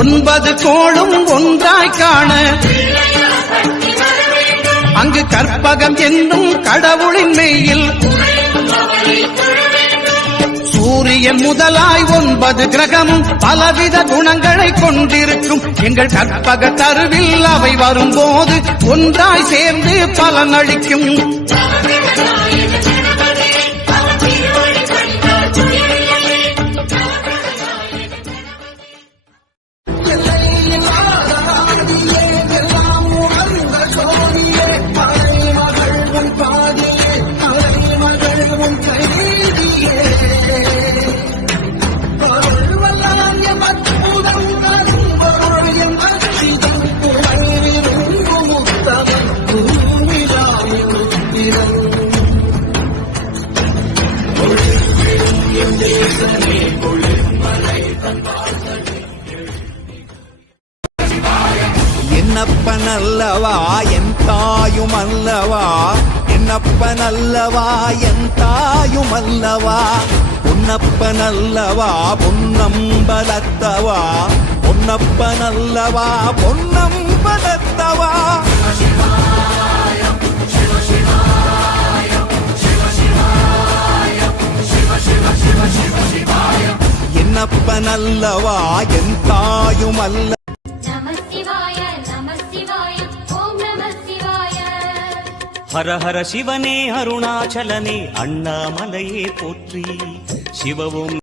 9 கோளும் ஒன்றாய் காண அங்கு கற்பகம் என்னும் கடவுளின் மெய்யில் சூரியன் முதலாய் 9 கிரகமும் பலவித குணங்களை கொண்டிருக்கும் எங்கள் கற்பக தருவில் அவை வரும்போது ஒன்றாய் சேர்ந்து பலனளிக்கும். என்னப்பனல்லவா என் தாயுமல்லவா, என்னப்பனல்லவா என் தாயுமல்லவா, பொன்னப்பனல்லவா பொன்னம்பலத்தவா, பொன்னப்பனல்லவா பொன்னம்பலத்தவா. என்னப்பனல்லவா என் தாயுமல்ல. ஹர ஹர சிவனே அருணாச்சலனே அண்ணாமலையே போற்றி. சிவவும்